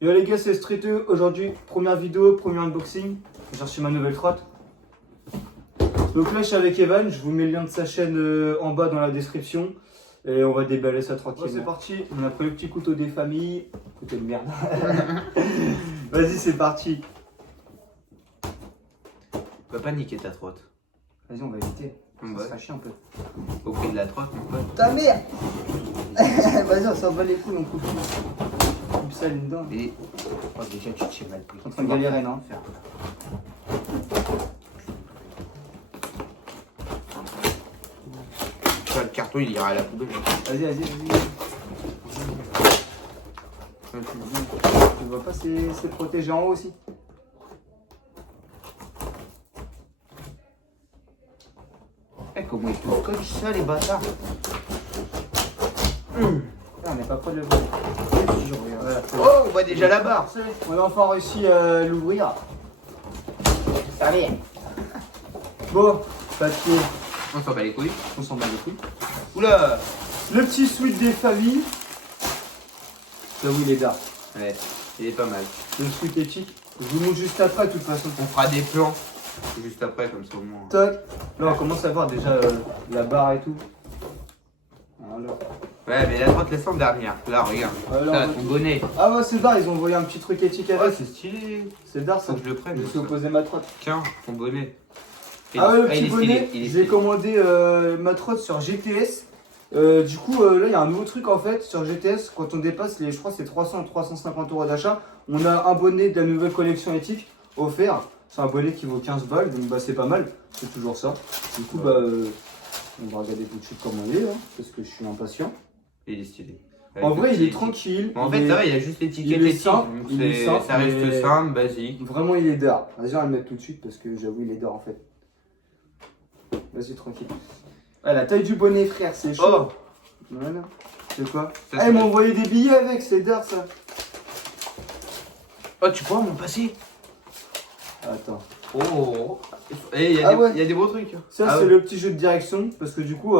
Yo les gars, c'est Streeteux. Aujourd'hui, première vidéo, premier unboxing. J'ai reçu ma nouvelle trotte. Donc là, je suis avec Evan. Je vous mets le lien de sa chaîne en bas dans la description. Et on va déballer ça tranquillement. C'est parti. On a pris le petit couteau des familles. Couteau de merde. Vas-y, c'est parti. Va pas niquer ta trotte. Vas-y, on va éviter. Ouais. Ça sera chiant un peu. Au prix de la trotte, mon pote. Ta mère. Vas-y, on s'en bat les couilles, on coupe ça dedans. Et oh, déjà, tu te sais mal pris. En train de galérer, non? Ça, le carton, il ira à la poubelle. Vas-y. Tu vois pas, c'est protégé en haut aussi. Eh, comment ils te scotchent ça, les bâtards? On n'est pas près de le voir. Voilà. Oh, on voit déjà la barre. On a enfin réussi à l'ouvrir. Ça vient. Bon, papier, On s'en bat les couilles. on s'en bat les couilles. Oula. Le petit sweat des familles. Là où il est dark. Ouais, il est pas mal. Le sweat éthique. Je vous montre juste après, de toute façon. On fera des plans juste après, comme ça au moins. Toc. Là, on commence à voir déjà la barre et tout. Voilà. Ouais, mais la trotte, laisse en dernière. Là, regarde. Alors, Là, ton bonnet. Ah ouais, c'est dark, ils ont envoyé un petit truc éthique Ouais, avec. c'est stylé. C'est dark, ça. Faut que je le prenne. Je me suis ça. opposé ma trotte. Tiens, ton bonnet. Ah ouais, le il petit est bonnet, stylé, il est j'ai stylé. commandé ma trotte sur GTS. Du coup, là, il y a un nouveau truc en fait sur GTS. Quand on dépasse les, je crois, c'est 300 ou 350 euros d'achat, on a un bonnet de la nouvelle collection éthique offert. C'est un bonnet qui vaut 15 balles, donc bah, c'est pas mal. C'est toujours ça. Du coup, bah, on va regarder tout de suite comment il est, hein, parce que je suis impatient. Il est stylé. En Avec vrai, le il est petit- tranquille. En il fait, est- ça va, il y a juste l'étiquette il est éthique. simple, donc il est c'est- simple, ça reste mais- simple, basique. Vraiment, il est d'art. Vas-y, on va le mettre tout de suite parce que j'avoue, il est d'art en fait. Vas-y, tranquille. Ah, la taille du bonnet, frère, c'est chaud. Oh, Voilà. C'est quoi? Ça, Ah, c'est ils m'ont vrai. envoyé des billets avec, c'est d'art ça. Oh, tu pourras m'en passer? Attends. Oh. Et il y, Ah ouais. y a des beaux trucs. Ça, Ah c'est ouais. le petit jeu de direction parce que du coup.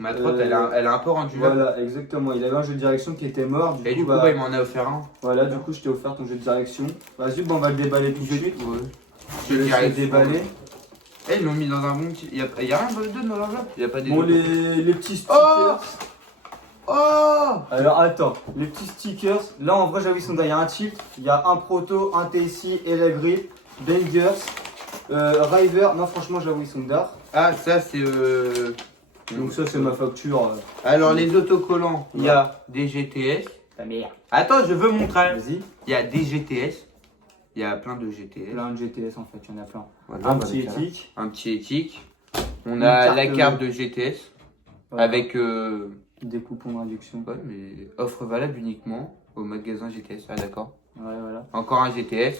Ma trotte, elle a un peu rendu là. Voilà, exactement. Il avait un jeu de direction qui était mort. Du Et coup, du coup, bah, bah, il m'en a offert un. voilà, du coup, je t'ai offert ton jeu de direction. Vas-y, bon, on va le déballer tout de suite. Ouais. Je vais laisser le déballer. Eh, ils l'ont mis dans un bon petit. Y a rien dedans dans l'enveloppe. Y a pas des. Bon, les petits stickers. Oh. Oh. Alors attends, les petits stickers, là en vrai j'avoue ils sont dedans, il y a un tilt, il y a un proto, un TSI, et la grip, Bangers, River, non franchement j'avoue ils sont d'art. Ah, ça c'est. Donc ça c'est ma facture. Alors les autocollants, il y a des GTS. Ta mère. Attends, je veux montrer. Vas-y, Il y a des GTS. Il y a plein de GTS. plein de GTS en fait, il y en a plein. Voilà, Un on va petit mettre ça là. éthique. Un petit éthique. On Une a carte la carte de GTS Voilà. avec Des coupons d'induction. ouais, mais offre valable uniquement au magasin GTS. Ah d'accord. Ouais voilà. Encore un GTS,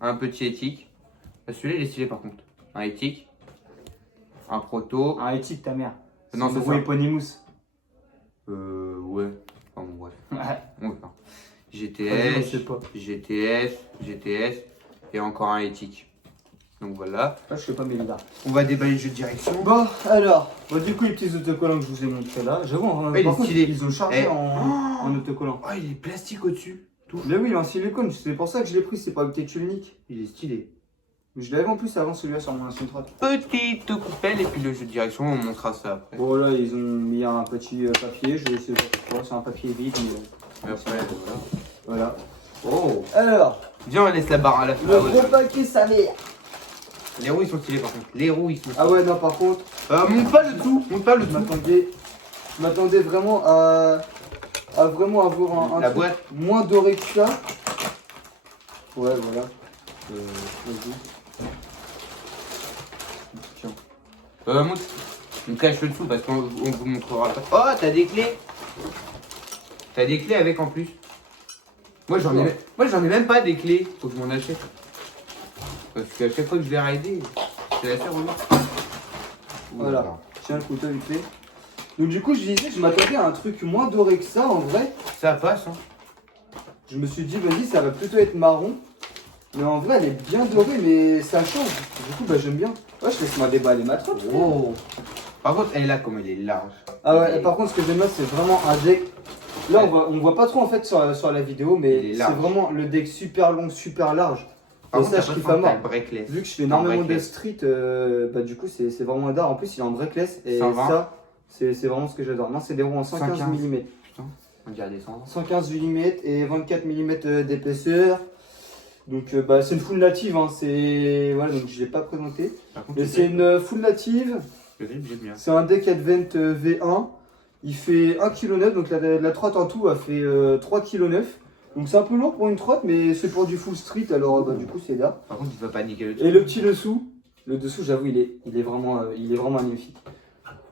un petit éthique. Ah, celui-là il est stylé par contre. Un éthique, un proto. Un éthique ta mère. Non, c'est nouveau ça. Eponymous. Ouais. Enfin bon bref. Ouais. On verra. Vas-y, on GTS, sait pas. GTS et encore un éthique. Donc voilà. Ah, je sais pas mes gars. On va déballer le jeu de direction. Bon alors, bon, du coup les petits autocollants que je vous ai montré là, j'avoue il est par contre stylé. ils ont chargé Eh. en autocollant. Oh, il est plastique au-dessus. Mais oui, il est en silicone, c'est pour ça que je l'ai pris, c'est pas une texture unique. Il est stylé. Je l'avais en plus avant celui-là sur mon ancienne trotte. Petite coupelle et puis le jeu de direction, on montrera ça après. Bon là, ils ont mis un petit papier, je sais pas pourquoi, c'est un papier vide, mais Et après, voilà. Oh. Alors, Viens, on laisse la barre à la fin. le gros paquet, sa mère. Les roues ils sont stylés par contre. Les roues ils sont. Ah ouais, non, par contre, Monte pas le tout. Monte pas le je tout. m'attendais vraiment à vraiment avoir un La truc boîte. moins doré que ça. Ouais, voilà. Vas-y. Tiens. Monte. On cache le dessous parce qu'on vous montrera pas. Oh, t'as des clés. T'as des clés avec en plus. Moi j'en ai même pas des clés. Faut que je m'en achète. Parce qu'à chaque fois que je vais rider, c'est assez relou. Voilà. Tiens le couteau vite fait. Donc du coup, je disais, je m'attendais à un truc moins doré que ça en vrai. Ça passe, hein. Je me suis dit, vas-y, ça va plutôt être marron. Mais en vrai, elle est bien dorée, mais ça change. Du coup, bah j'aime bien. Ouais, je laisse-moi déballer ma trotte. Oh. Par contre, elle est là comme elle est large. Ah ouais, et par contre, ce que j'aime bien, c'est vraiment un deck Là, on voit pas trop en fait sur la vidéo, Il mais est c'est large. vraiment le deck super long, super large. Par Et contre, ça, t'as je pas kiffe de à mort. le breakless. Vu que je fais En énormément de breakless. street, bah du coup, c'est vraiment d'art. En plus, il est en breakless. Et 120. ça, c'est vraiment ce que j'adore. Non, c'est des roues en 115 115. mm. Putain, on dirait des 100. 115 mm et 24 mm d'épaisseur. Donc, bah, c'est une full native. Hein. C'est... Voilà, donc je l'ai pas présenté. Par contre, Mais c'est une full native. le grip, j'aime bien. C'est un deck Advent V1. Il fait 1,9 kg, donc la trotte en tout a fait 3,9 kg. Donc c'est un peu lourd pour une trotte, mais c'est pour du full street, alors bah, du coup c'est là. Par contre, il va pas niquer le truc. Et le petit dessous, j'avoue, il est vraiment magnifique.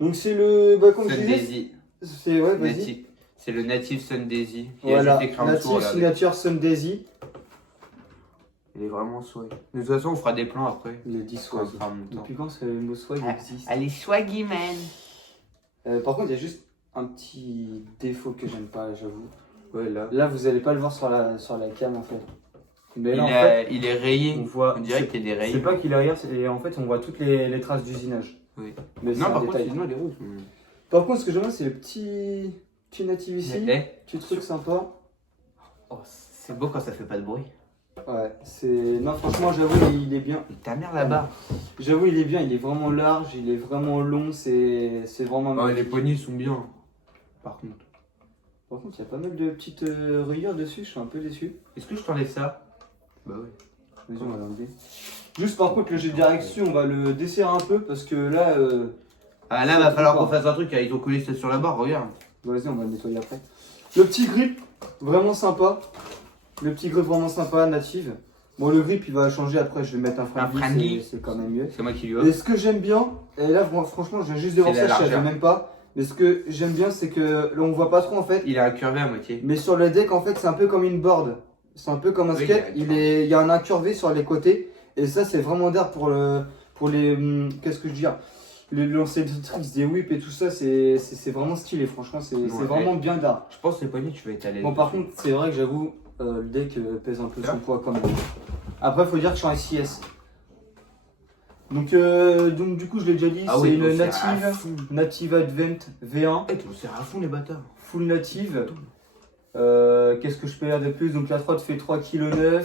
Donc c'est le, bah, comme je disais, Daisy. c'est, ouais, vas-y. Native. C'est le Native Sun Daisy. Il y a Voilà, juste écrit en dessous, Native regardez. Signature Sun Daisy. Il est vraiment swag. De toute façon, on fera des plans après. Il est dit Quand swag. on fera mon temps. Depuis quand ce mot swag existe Allez, swaggy man. Par contre, il y a juste un petit défaut que j'aime pas, j'avoue. Ouais, là. Là, vous allez pas le voir sur la cam en fait. Mais là, en fait, Il est rayé. on voit. On dirait qu'il est C'est rayé. pas qu'il est arrière, et en fait, on voit toutes les traces d'usinage. Oui. Mais c'est Non, un par contre, détail. sinon, les roues sont. Par contre, ce que j'aime bien, c'est le petit native ici. Eh, Petit truc sympa. oh, c'est beau quand ça fait pas de bruit. Ouais, c'est. Non, franchement, j'avoue, il est bien. Et ta mère là-bas. J'avoue, il est bien. Il est vraiment large, il est vraiment long. C'est vraiment. Oh, les magnifique. poignées sont bien. Par contre. Par contre, il y a pas mal de petites rayures dessus. Je suis un peu déçu. Est-ce que je t'enlève ça? Bah oui. Vas-y, on va l'enlever. Juste par contre, le jet de direction, on va le desserrer un peu parce que là. Ah là, va falloir qu'on fasse un truc. Ils ont collé ça sur la barre, regarde. Vas-y, on va le nettoyer après. Le petit grip, vraiment sympa. Le petit grip vraiment sympa, native. Bon, le grip il va changer après, je vais mettre un Un friendly, friendly. c'est quand même mieux. C'est moi qui lui Et offre. ce que j'aime bien, et là franchement, je viens juste de voir C'est ça, la je savais largeur. même pas. Mais ce que j'aime bien, c'est que là on voit pas trop en fait. Il a incurvé à moitié. Mais sur le deck, en fait, c'est un peu comme une board. C'est un peu comme un Oui, skate. il y a Il y a un incurvé sur les côtés. Et ça, c'est vraiment d'air pour les. Qu'est-ce que je veux dire? Les lancer de tricks, des whips et tout ça, c'est vraiment stylé. Franchement, c'est Ouais. vraiment bien d'art. Je pense que les poignées, tu vas étaler. Bon, par contre, c'est vrai que j'avoue, le deck pèse un peu son poids quand même. Après, faut dire que je suis en SIS. Donc du coup, je l'ai déjà dit, Ah c'est oui, une faut serrer à native, fond. native Advent V1, Eh, tu me sers à fond les bâtards. full native. Qu'est-ce que je peux dire de plus? Donc la trotte fait 3,9 kg.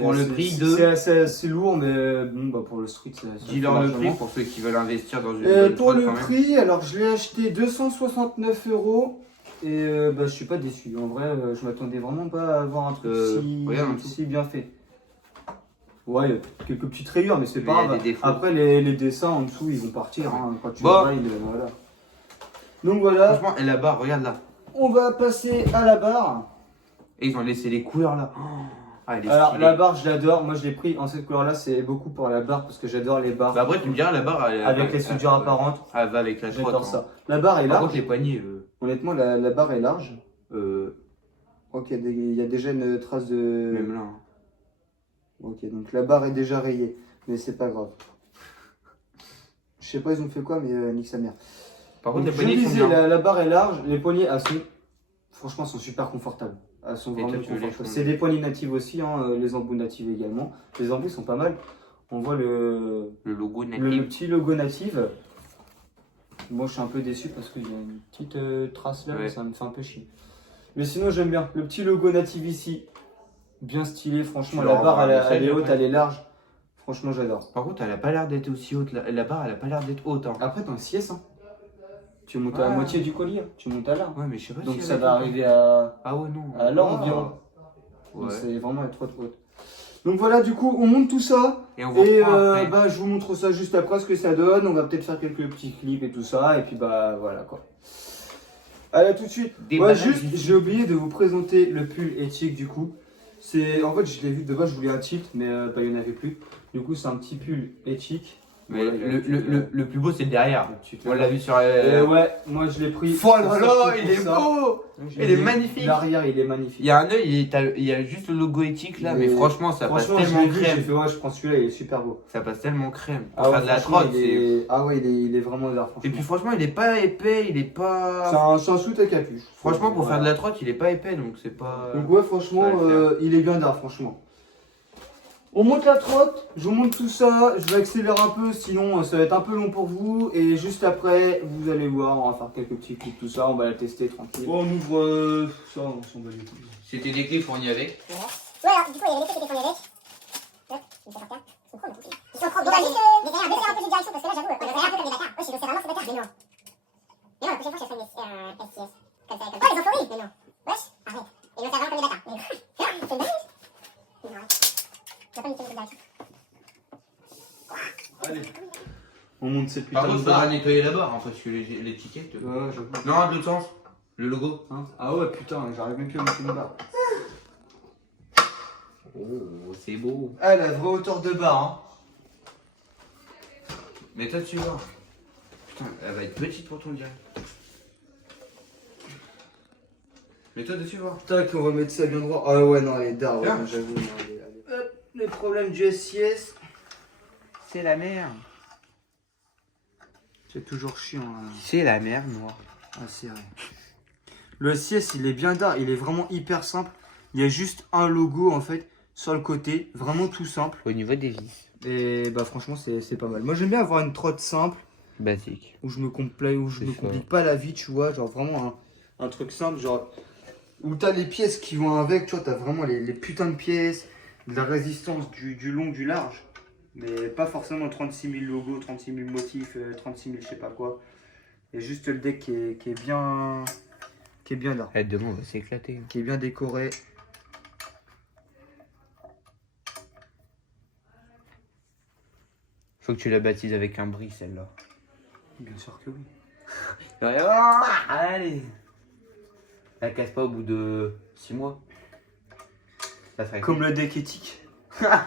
Pour le prix de- C'est assez lourd, mais bon, bah, pour le street, ça Dis-leur fait le largement. prix pour ceux qui veulent investir dans une bonne Pour trotte le quand même. prix, alors je l'ai acheté 269 € et bah, je suis pas déçu. En vrai, je m'attendais vraiment pas à avoir un truc regarde en dessous. si bien fait. Ouais, il y a quelques petites rayures, mais c'est Mais pas il y a grave. des défauts. Après, les dessins en dessous, ils vont partir hein, quand tu Bon. les brailles, voilà. Donc voilà, Franchement, et la barre, regarde là. on va passer à la barre. Et ils ont laissé les couleurs là. Oh. Ah, elle est Alors stylée. la barre, je l'adore. Moi, je l'ai pris en cette couleur-là. C'est beaucoup pour la barre parce que j'adore les barres Bah après, tu me diras, la barre, elle avec les soudures apparentes. Elle va avec la trotte. J'adore hein. ça. La barre est Par large. contre, les poignées. Honnêtement, la barre est large. Ok, il y a déjà une trace de. Même là. hein. Ok, donc la barre est déjà rayée, mais c'est pas grave. Je sais pas, ils ont fait quoi, mais nique sa mère. Par contre, Donc, les poignées je sont disais, bien. la barre est large, les poignées, elles sont, franchement, sont super confortables. Elles sont Et vraiment toi, tu veux les confortables. changer? C'est des poignées natives aussi, hein, les embouts natives également. Les embouts sont pas mal. On voit le logo le natif. petit logo native. Moi, je suis un peu déçu parce qu'il y a une petite trace là, Ouais. mais ça me fait un peu chier. Mais sinon, j'aime bien. Le petit logo native ici, bien stylé, franchement. Tu La leur barre, envoies un elle message est haute, après. elle est large. Franchement, j'adore. Par contre, elle a pas l'air d'être aussi haute. La barre, elle a pas l'air d'être haute. Hein. Après, t'es en sieste, hein. Tu montes à la Ouais. moitié du collier, hein. Tu montes à là. Ouais, mais je sais pas Donc si ça elle va est haute. arriver à Ah ouais, non. là Ah. environ. Donc Ouais. c'est vraiment la trop haute. Donc voilà, du coup, on monte tout ça. Et on va Et reprendre après. bah, je vous montre ça juste après ce que ça donne. On va peut-être faire quelques petits clips et tout ça. Et puis bah voilà quoi. Allez, à tout de suite. Des Ouais, bananes juste, ici. j'ai oublié de vous présenter le pull éthique du coup. C'est en fait, je l'ai vu de base, je voulais un tilt, mais bah, il n'y en avait plus. Du coup, c'est un petit pull éthique. Mais Voilà, il y a une petite, le plus beau, c'est le derrière. une petite- On l'a vu sur. Ouais, moi je l'ai pris. Oh là surtout là, pour il est ça. beau! Je Il l'ai est mis. magnifique. L'arrière, il est magnifique. Il y a un œil, il y a juste le logo éthique là, mais Mais franchement, ça passe Franchement, je tellement l'ai vu, j'ai crème. fait ouais, je prends celui-là, il est super beau. Ça passe tellement crème. Pour Ah faire ouais, de la franchement, trotte, il c'est. est... Ah ouais, il est vraiment d'art, franchement. Et puis franchement, il est pas épais, il est c'est pas. un shoot à capuche. Franchement, pour faire de Voilà. la trotte, il est pas épais, donc c'est pas. Donc ouais, franchement, Ça va le il est bien d'art, franchement. On monte la trotte, je vous montre tout ça, je vais accélérer un peu, sinon ça va être un peu long pour vous. Et juste après, vous allez voir, on va faire quelques petits clips, tout ça, on va la tester tranquille. Bon, on ouvre ça, on s'en bat les couilles. C'était des clés fournies avec. Ouais, alors, du coup, il y avait les clés qui étaient fournies avec. Hop, il me fait sortir. Ils sont trop, mais baisser un peu de direction, parce que là, j'avoue, on dirait un peu comme des bâtards. Wesh, c'est vraiment ce bâtard, mais non. Mais non, la prochaine fois, je ferai une SCS. Comme ça, comme ça. Oh, les euphories, mais non. Wesh, arrête. Et nous, c'est vraiment comme des bâtards. Mais c'est une dingue. Non, arrête. Tu vas pas me niquer cette direction. Allez. On monte cette putain Par de contre, barre. faudra nettoyer la barre, hein, parce que l'étiquette. Ouais, j'avoue. Non, de l'autre sens. Le logo. Hein, ah ouais, putain, j'arrive même plus à mettre une barre. Oh, c'est beau. Ah, la vraie hauteur de barre, hein. Mais toi, tu vois. Putain, elle va être petite pour ton direct. Mais toi, dessus, voir. Tac, on va mettre ça bien droit. Ah ouais, non, elle est d'art, ouais, Bien. j'avoue. Non, Hop, les problèmes du SIS. C'est la mer. C'est toujours chiant. Hein. C'est la mer noire. Ah, c'est vrai. Le SIS, il est bien d'art, il est vraiment hyper simple. Il y a juste un logo en fait sur le côté, vraiment tout simple. Au niveau des vis. Et bah franchement, c'est pas mal. Moi, j'aime bien avoir une trotte simple Basique. où je me complique pas la vie, tu vois. Genre vraiment un truc simple, genre où t'as les pièces qui vont avec, tu vois. T'as vraiment les putains de pièces, de la résistance du long, du large. Mais pas forcément 36 000 logos, 36 000 motifs, 36 000 je sais pas quoi. Et juste le deck qui est bien là, Eh, demain, on va s'éclater. qui est bien décoré. Faut que tu la baptises avec un bris, celle-là. Bien sûr que oui. Allez. La casse pas au bout de 6 mois. Ça ferait Comme le deck éthique. Parce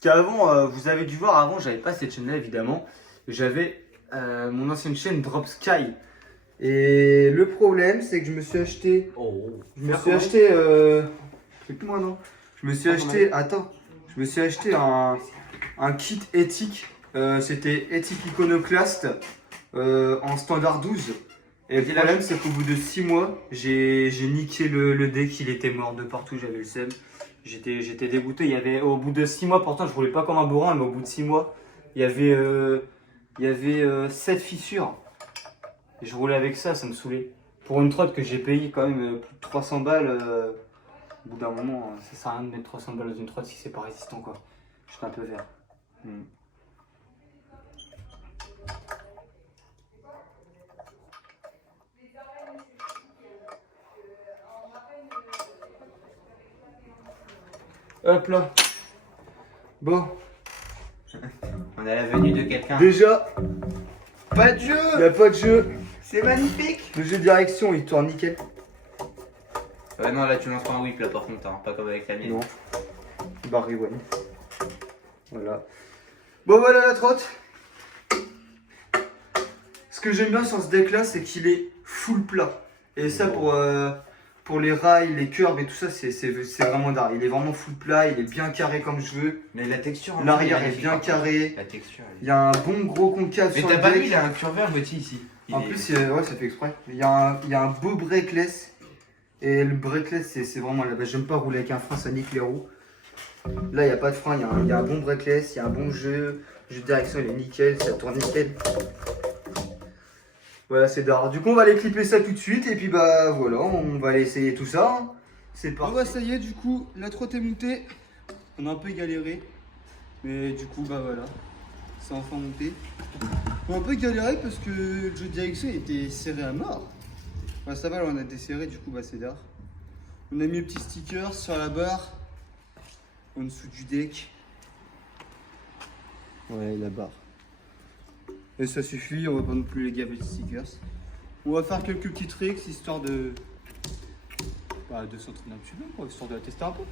qu'avant, vous avez dû voir, avant, j'avais pas cette chaîne-là évidemment. J'avais mon ancienne chaîne Drop Sky. Et le problème, c'est que je me suis acheté. Oh. Je me suis acheté. C'est plus moi, non. Je me suis acheté. Attends. Je me suis acheté un kit éthique. C'était éthique iconoclaste en standard 12. Et le problème, c'est qu'au bout de 6 mois, j'ai niqué le deck. Il était mort de partout. J'avais le seum. J'étais dégoûté. Il y avait, au bout de 6 mois, pourtant, je roulais pas comme un bourrin, mais au bout de 6 mois, il y avait 7 fissures. Et je roulais avec ça, ça me saoulait. Pour une trotte que j'ai payé quand même plus de 300 balles, au bout d'un moment, ça sert à rien de mettre 300 balles dans une trotte si c'est pas résistant, quoi. J'étais un peu vert. Hop là. Bon, On a la venue de quelqu'un. déjà, Pas de jeu. il n'y a pas de jeu. C'est magnifique. Le jeu de direction, il tourne nickel. Non, là, tu lances pas un whip, là, par contre, hein. Pas comme avec la mienne. Non. Barry One. Voilà. Bon, voilà la trotte. Ce que j'aime bien sur ce deck là, c'est qu'il est full plat. Et ça, pour les rails, les curbs et tout ça, c'est vraiment d'art. Il est vraiment full plat, il est bien carré comme je veux. Mais la texture. L'arrière est bien carré. La texture. Il y a un bon gros concave Mais sur t'as le pas vu, deck. il a un curveur moitié ici. En plus, ouais, ça fait exprès. Il y a un beau breakless. Et le breakless, c'est vraiment là. J'aime pas rouler avec un frein, ça nique les roues. Là, il n'y a pas de frein, il y a un bon breakless, il y a un bon jeu. Le jeu de direction, il est nickel, ça tourne nickel. Voilà, c'est d'art. Du coup, on va aller clipper ça tout de suite. Et puis, bah voilà, on va aller essayer tout ça. Hein. C'est parti. Bon, bah, ça y est, du coup, la trotte est montée. On a un peu galéré. Mais du coup, bah voilà. C'est enfin monté. On a un peu galéré parce que le jeu de direction était serré à mort. Bah, ça va, là, on a desserré, du coup, bah c'est d'art. On a mis les petits stickers sur la barre. En dessous du deck. Ouais, la barre. Et ça suffit, on va pas non plus les gaver de stickers. On va faire quelques petits tricks histoire de. Bah, de s'entraîner un petit peu, quoi, histoire de la tester un peu.